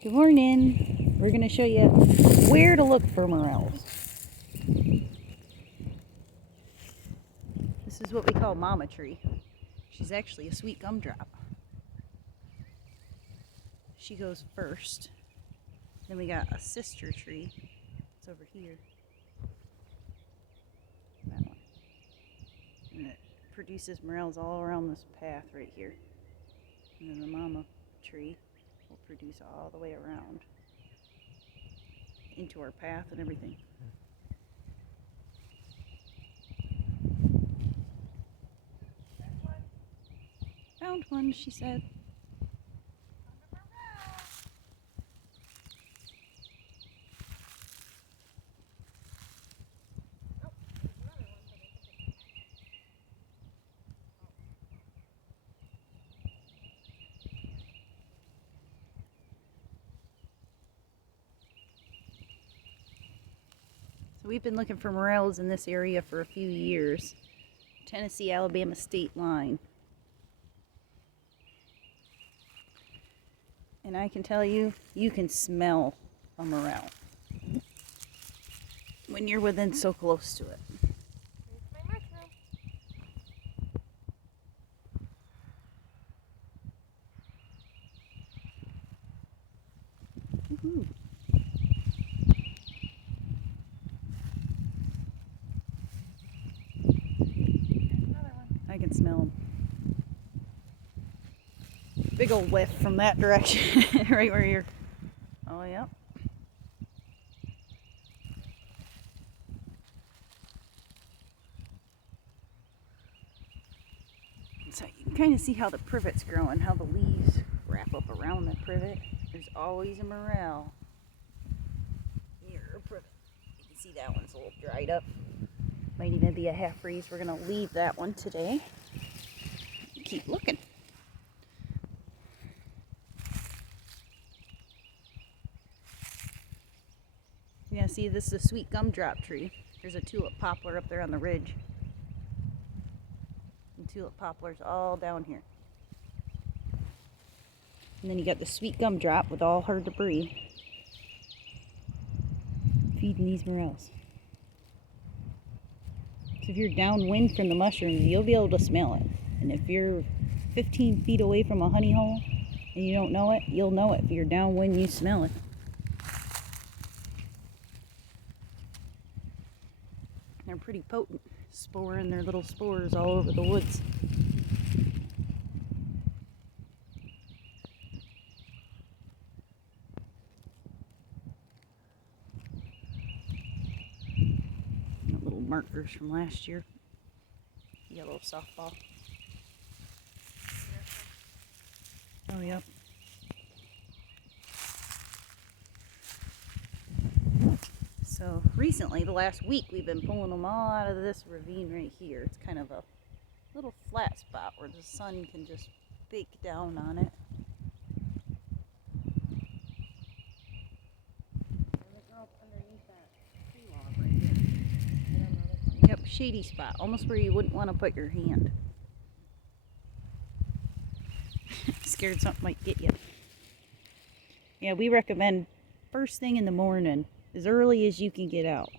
Good morning. We're going to show you where to look for morels. This is what we call mama tree. She's actually a sweet gumdrop. She goes first. Then we got a sister tree. It's over here. That one. And it produces morels all around this path right here. And then the mama tree will produce all the way around into our path and everything. Found one, she said. So we've been looking for morels in this area for a few years. Tennessee-Alabama state line. And I can tell you, you can smell a morel when you're within so close to it. Here's my mushroom. Woohoo. There's another one. I can smell them. Big old whiff from that direction, right where you're. Oh, yep. So you can kind of see how the privet's growing, how the leaves wrap up around the privet. There's always a morel near a privet. You can see that one's a little dried up. Might even be a half freeze. We're going to leave that one today. Keep looking. Yeah, see, this is a sweet gumdrop tree. There's a tulip poplar up there on the ridge. And tulip poplars all down here. And then you got the sweet gumdrop with all her debris feeding these morels. So if you're downwind from the mushrooms, you'll be able to smell it. And if you're 15 feet away from a honey hole and you don't know it, you'll know it. If you're downwind, you smell it. They're pretty potent, sporing their little spores all over the woods. Got little markers from last year. Yellow softball. Oh, yep. So recently, the last week, we've been pulling them all out of this ravine right here. It's kind of a little flat spot where the sun can just bake down on it. Yep, shady spot, almost where you wouldn't want to put your hand. Scared something might get you. Yeah, we recommend first thing in the morning, as early as you can get out.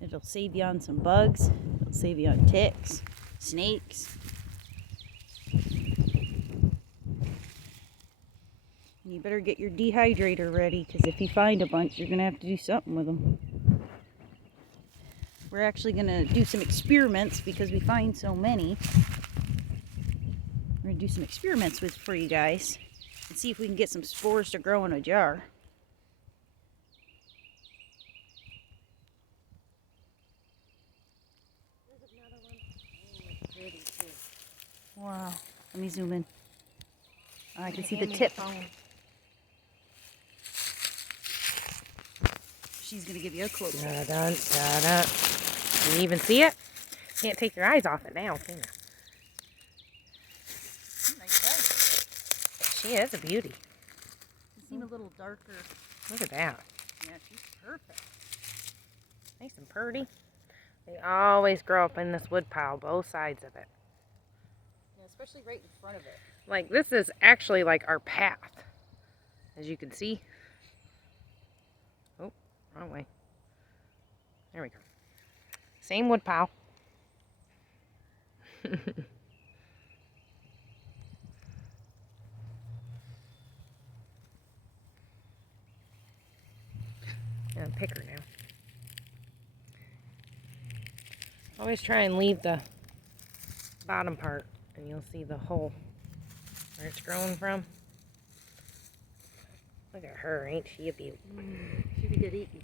It'll save you on some bugs. It'll save you on ticks, snakes. And you better get your dehydrator ready, because if you find a bunch, you're going to have to do something with them. We're actually going to do some experiments because we find so many. We're going to do some experiments for you guys and see if we can get some spores to grow in a jar. There's another one. Oh, it's pretty too. Wow. Let me zoom in. Oh, I can see the tip. She's going to give you a close up. Da-da. Can you even see it? Can't take your eyes off it now, can you? Nice size. She is a beauty. You seem a little darker. Look at that. Yeah, she's perfect. Nice and pretty. They always grow up in this wood pile, both sides of it. Yeah, especially right in front of it. Like, this is actually like our path. as you can see. Oh, wrong way. There we go. Same wood pile. And pick her now. Always try and leave the bottom part, and you'll see the hole where it's growing from. Look at her, ain't she a beaut? She'd be good eating.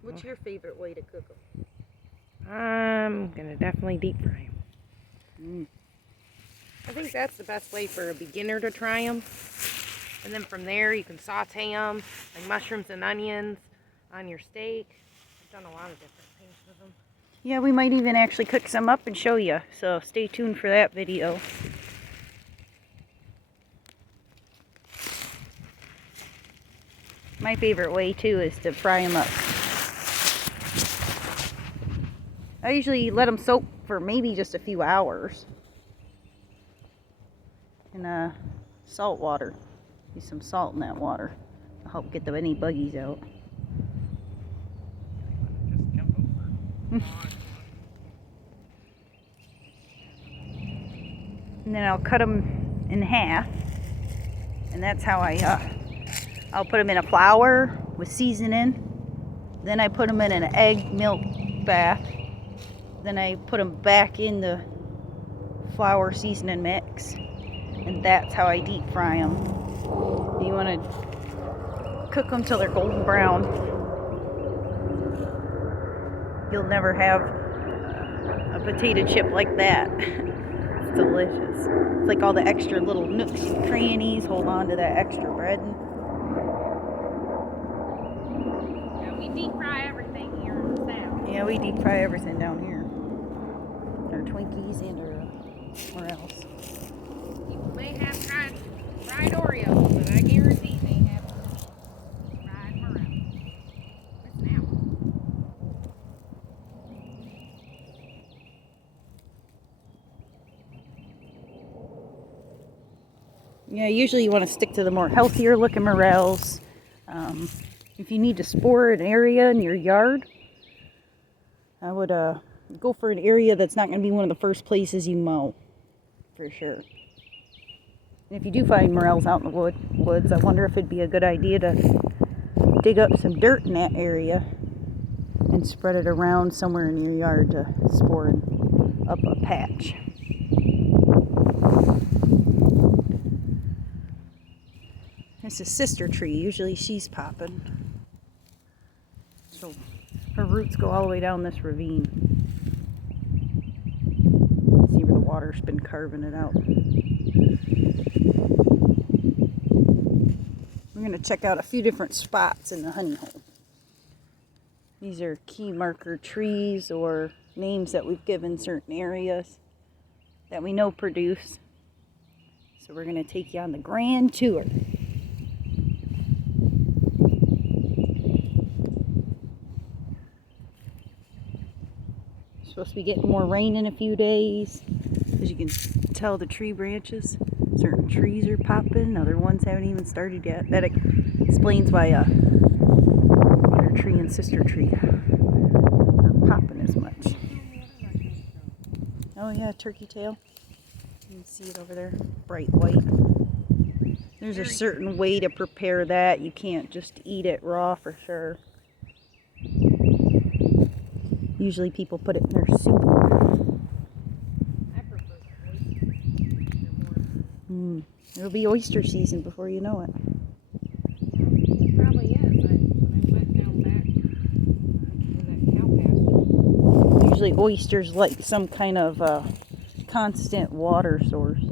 What's your favorite way to cook them? I'm gonna definitely deep fry them. I think that's the best way for a beginner to try them. And then from there you can saute them like mushrooms and onions on your steak. I've done a lot of different things with them. Yeah, we might even actually cook some up and show you. So stay tuned for that video. My favorite way too is to fry them up. I usually let them soak for maybe just a few hours in salt water. Use some salt in that water to help get any buggies out. Just jump over. And then I'll cut them in half, and that's how I'll put them in a flour with seasoning. Then I put them in an egg milk bath. Then I put them back in the flour seasoning mix, and that's how I deep fry them. You want to cook them till they're golden brown. You'll never have a potato chip like that. It's delicious. It's like all the extra little nooks and crannies hold on to that extra bread. Yeah, we deep fry everything here in the South. Yeah, we deep fry everything down here. Our Twinkies and our morels. People may have tried fried Oreos, but I guarantee they have fried morels. What's now? Yeah, usually you want to stick to the more healthier looking morels. If you need to spore an area in your yard, I would go for an area that's not going to be one of the first places you mow, for sure. And if you do find morels out in the woods, I wonder if it'd be a good idea to dig up some dirt in that area and spread it around somewhere in your yard to spore up a patch. It's a sister tree. Usually she's popping. So her roots go all the way down this ravine. See where the water's been carving it out. We're going to check out a few different spots in the honey hole. These are key marker trees or names that we've given certain areas that we know produce. So we're going to take you on the grand tour. Supposed to be getting more rain in a few days. As you can tell, the tree branches, certain trees are popping, other ones haven't even started yet. That explains why our tree and sister tree aren't popping as much. Oh yeah, turkey tail. You can see it over there, bright white. There's a certain way to prepare that. You can't just eat it raw for sure. Usually people put it in their soup. I prefer the It'll be oyster season before you know it. It probably is. When I went down back in that cow pasture. Usually oysters like some kind of constant water source.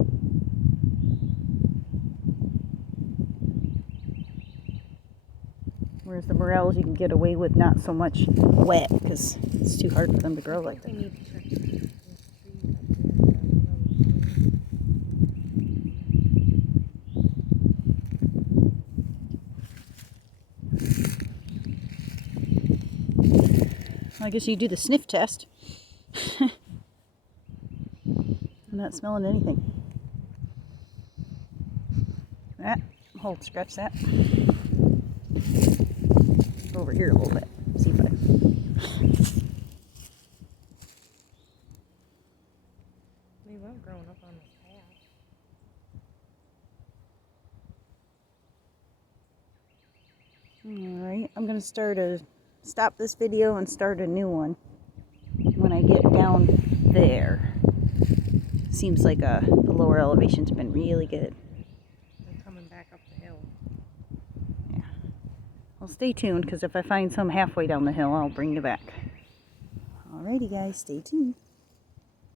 Whereas the morels you can get away with not so much wet because it's too hard for them to grow like that. We need to check those trees up I guess you do the sniff test. I'm not smelling anything. Hold, scratch that. Go over here a little bit. See if I... They love growing up on this path. Alright, I'm going to stop this video and start a new one when I get down there. Seems like the lower elevation's been really good. I'm coming back up the hill. Yeah. Well, stay tuned, because if I find some halfway down the hill, I'll bring you back. Alrighty guys, stay tuned.